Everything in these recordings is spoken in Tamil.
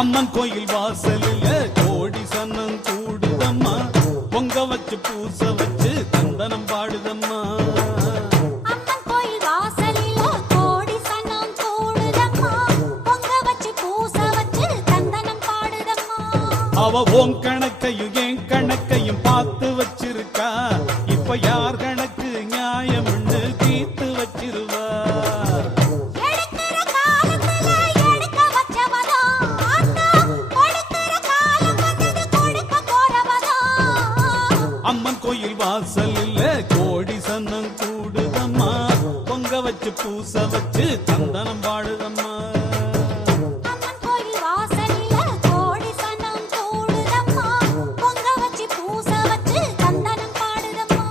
அம்மன் கோயில் வாசலில கோடி சன்னம் கூடுதம்மா, பொங்க வச்சு பூச வச்சு தந்தனம் பாடுதம்மா. அம்மன் கோயில் வாசலில கோடி சன்னம் கூடுதம்மா, பொங்க வச்சு பூச வச்சு தந்தனம் பாடுதம்மா. அவ ஓம் கணக்கையும் என் கணக்கையும் பார்த்து வச்சிருக்கா, இப்ப யார் கணக்கு நியாயம்னு தீர்த்து வச்சிருவா. அம்மன் கோயில் வாசலில் கோடி சன்னம் கூடுதம்மா, பொங்க வச்சு பூச வச்சு தந்தனம் பாடுதம்மா. அம்மன் கோயில் வாசலில கோடி சன்னம் கூடுதம்மா, பொங்க வச்சு பூச வச்சு தந்தனம் பாடுதம்மா.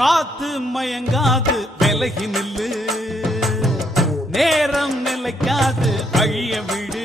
காத்து மயங்காது விலகி நில்லு, நேரம் நிலைக்காது அழிய விடு.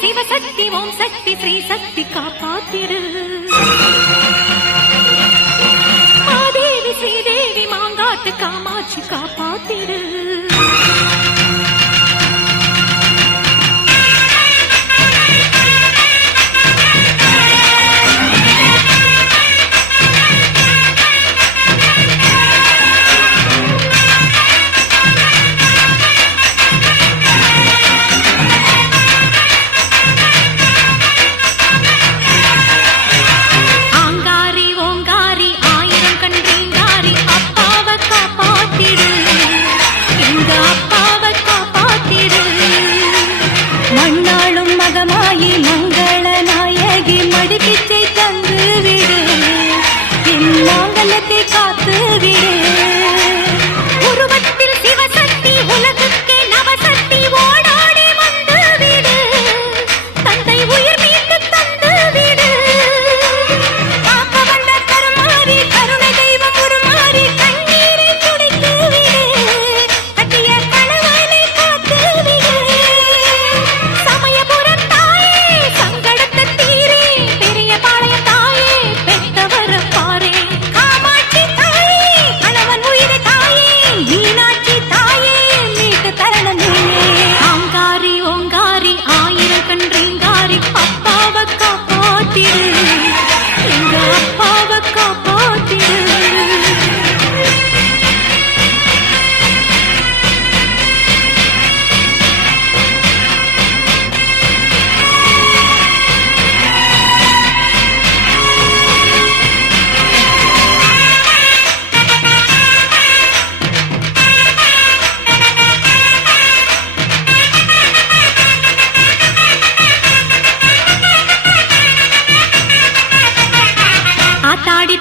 சிவசக்தி ஓம் சக்தி ஸ்ரீ சக்தி காப்பாத்திடு. மாதேவி ஸ்ரீதேவி மாங்காட்டு காமாட்சி காப்பாத்திடு.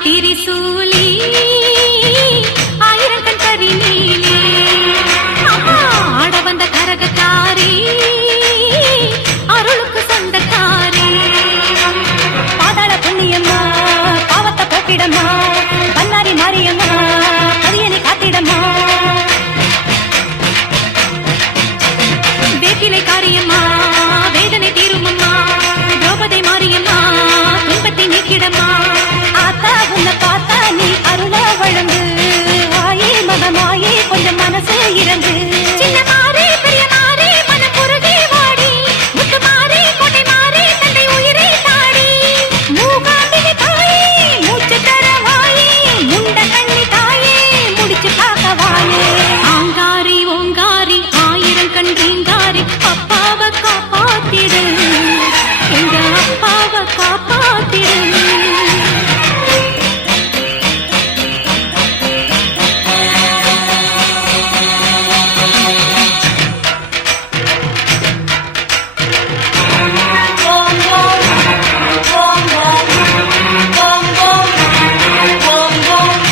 திரிசூலி ஆயிரம் கண் கரிநீலி ஆட வந்த கரகக்காரி அருளுக்கு சொந்தக்காரி பாதாள புண்ணியம்மா பாவத்தை போக்கிடம்மா பன்னாரி மாரியம்மா கரியனை காத்திடம்மா வேப்பிலை காரியம்மா வேதனை தீருமம்மா திரௌபதி மாரியம்மா துன்பத்தை நீக்கிடம்மா ஆத்தா உன்னை பார்த்தா நீ அருள வழங்கு ஆயே மகமாயே கொஞ்சம் மனசு இறங்கு சின்ன மாறி பெரிய மாறி மனம் குருகி வாடி முத்து மாறி கோட்டை மாறி தந்தை உயிரை தாடி மூகாம்பிகை தாயே மூச்சு தர வாயே முண்ட கண்ணி தாயே முடிச்சு பார்க்க வாயே ஆங்காரி ஓங்காரி ஆயிரம் கண் ரீங்காரி அப்பாவை காப்பாத்திடு எங்க அப்பாவை காப்பாத்திடு ஓம் ஓம் ஓம் ஓம் ஓம் ஓம் ஓம் ஓம்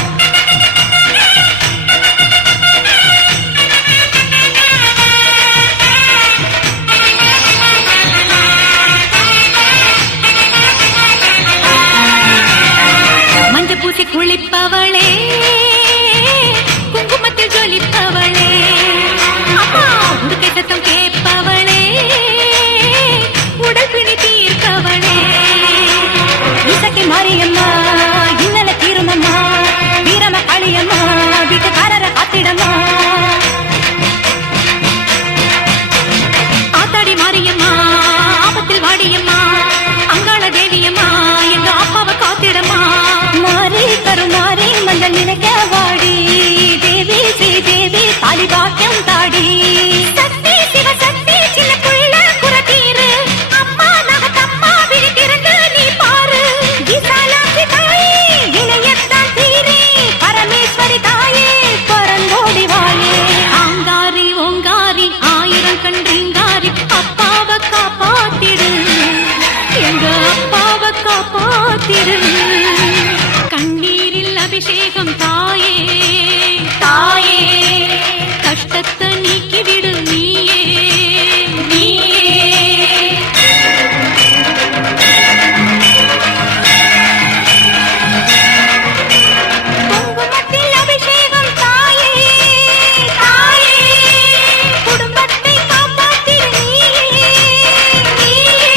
மஞ்ச பூசி குளிப்பவளே குங்குமத்தில் ஜொலிப்பவளே அம்மா உடுக்கை சத்தம் கேட்பவளே உடல் பிணி தீர்ப்பவளே இசக்கி மாரியம்மா இன்னல தீருமம்மா வீரம காளியம்மா வீட்டுக்காரர காத்திடம்மா ஆத்தாடி மாரியம்மா ஆபத்தில் வாடியம்மா அங்காள தேவியம்மா எங்க அப்பாவை காத்திடம்மா மாறி கருமாறி மஞ்சள் நினைக்க வாடி தேவி ஸ்ரீ தேவி தாலி பாக்கியம் தாடி சக்தி சிவசக்தி சின்ன புள்ள குறத்தீரு அம்மா நகத்தம்மா விழி திறந்து நீ பாரு விசாலாட்சி தாயே இணையத்தான் தீரே பரமேஸ்வரி தாயே பரங்கோடி வாயே ஆங்காரி ஓங்காரி ஆயிரம் கண் ரீங்காரி அப்பாவை காப்பாத்திடு எங்க அப்பாவை காப்பாத்திடு கண்ணீரில் அபிஷேகம் தாயே தாயே கஷ்டத்தை நீக்கிவிடு நீயே நீயே குங்குமத்தில் அபிஷேகம் தாயே தாயே குடும்பத்தை காப்பாத்திடு நீயே நீயே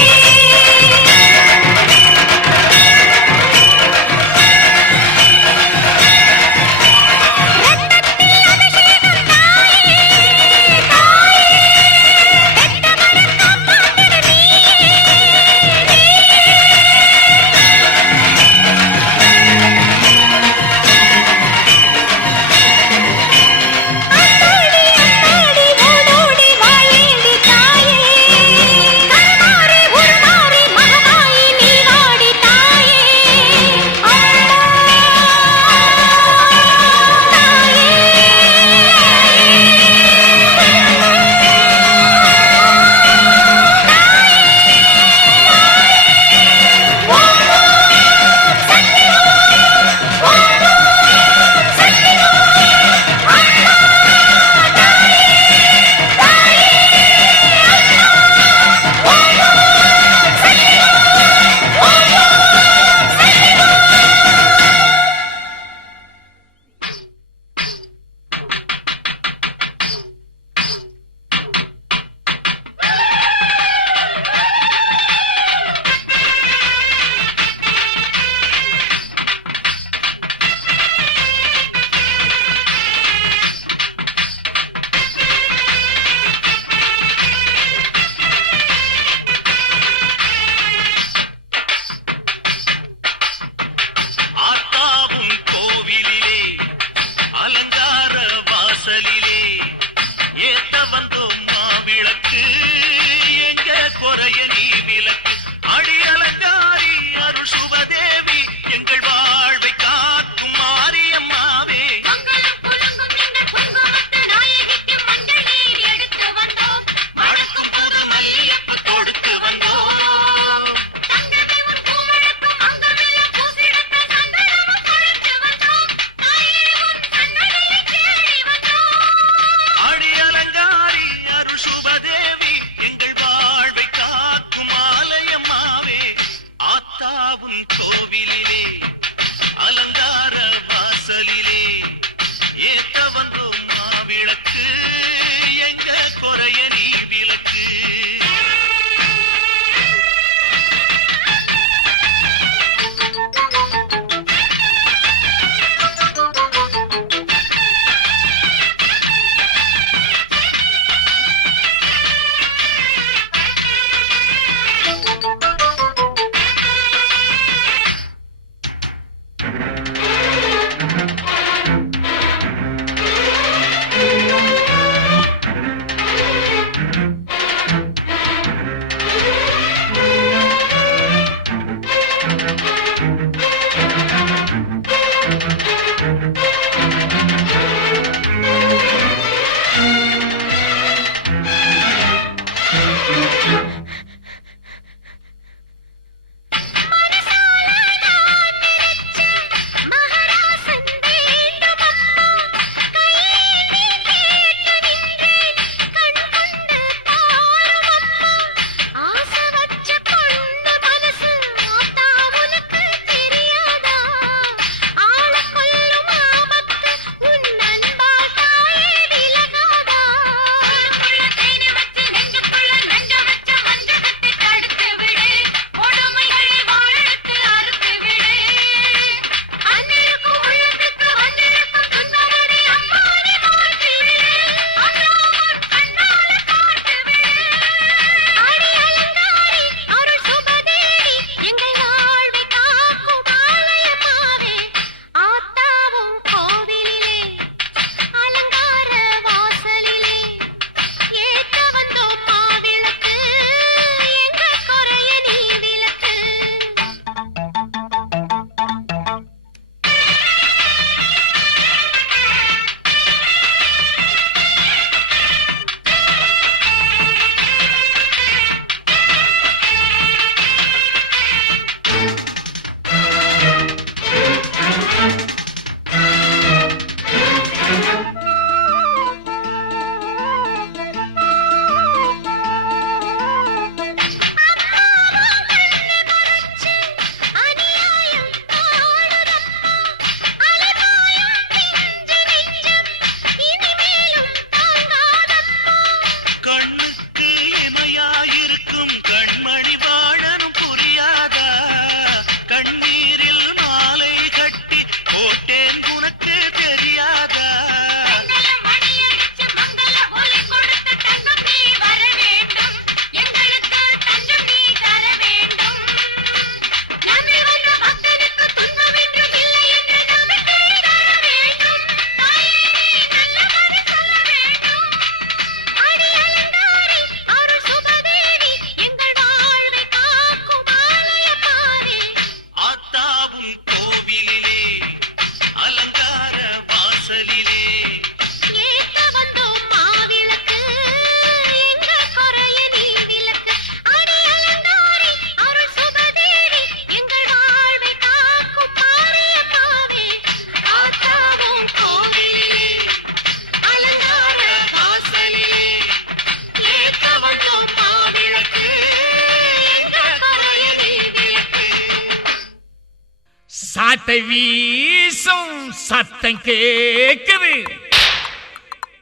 சாட்டை வீசும் சத்தம் கேக்குது,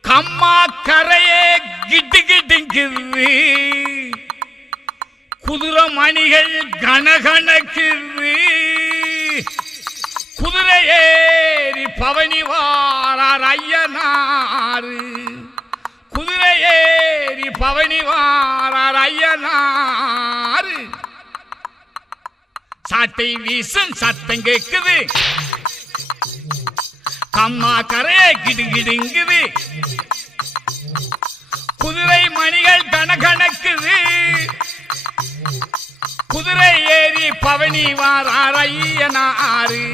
கம்மா கரையே கிட்டு கிட்டுங்குது, குதிரை மணிகள் கனகனக்குது, குதிரை ஏறி பவனி வாரார் ஐயனாரு, குதிரை ஏறி பவனி வாரார் ஐயனாரு. சாட்டை வீசும் சத்தம் கேக்குது, கம்மா கரையே கிடுகிடுங்குது, குதிரை மணிகள் கனகனக்குது, குதிரை ஏறி பவனி வாரார் ஐயனாரு,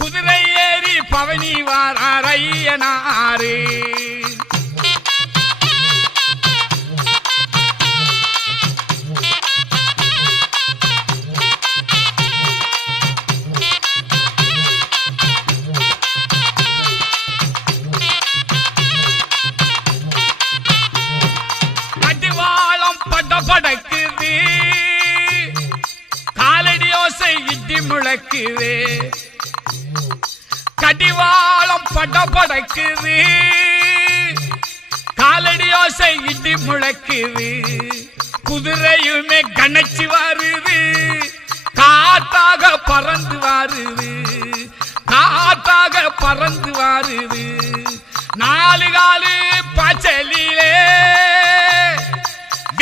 குதிரை ஏறி பவனி வாரார் ஐயனாரு. படக்குது, காலடி ஓசை இடி முழக்குது, கடிவாளம் படபடக்குது, காலடி ஓசை இடி முழக்குது, குதிரையுமே கணச்சு வருது, காத்தாக பறந்து வருது, காத்தாக பறந்து வருது, நாலு காலு பச்சலிலே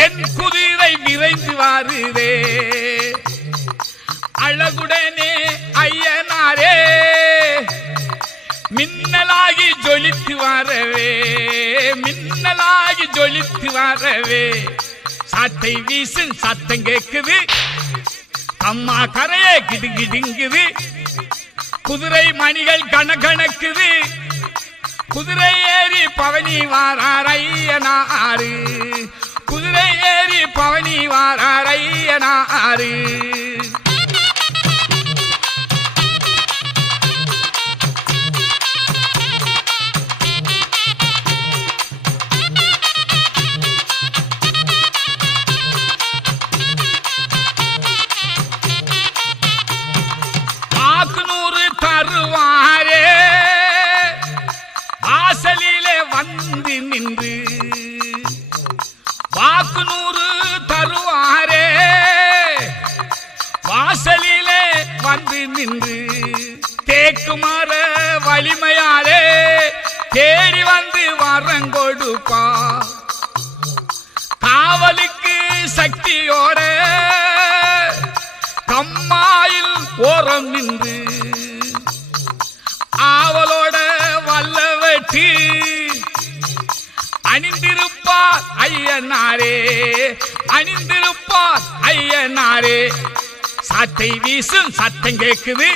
என் குதிரை விரைந்து வாருதே, அழகுடனே ஐயனாரே மின்னலாகி ஜொலித்து வரவே, மின்னலாகி ஜொலித்து வரவே. சாட்டை வீசும் சத்தம் கேக்குது, அம்மா கரையே கிடுகிடுங்குது, குதிரை மணிகள் கனகனக்குது, குதிரை ஏறி பவனி வாரார் ஐயனாரு, குதிரை ஏறி பவனி வாரார் ஐயனாரு. ஆக்குநூறு தருவாரே வாசலிலே வந்து நின்று, வாக்குநூறு தருவாரே வாசலிலே வந்து நின்று, தேக்கு மர வலிமையாரே தேடி வந்து வரங்கொடுப்பா, காவலுக்கு சக்தியோட கம்மாயில் ஓரம் நின்று, ஆவலோட வல்லவட்டி அணிந்திருப்பார் ஐயனாரே, அணிந்திருப்பார் ஐயனாரே. சாட்டை வீசும் சத்தம் கேக்குது,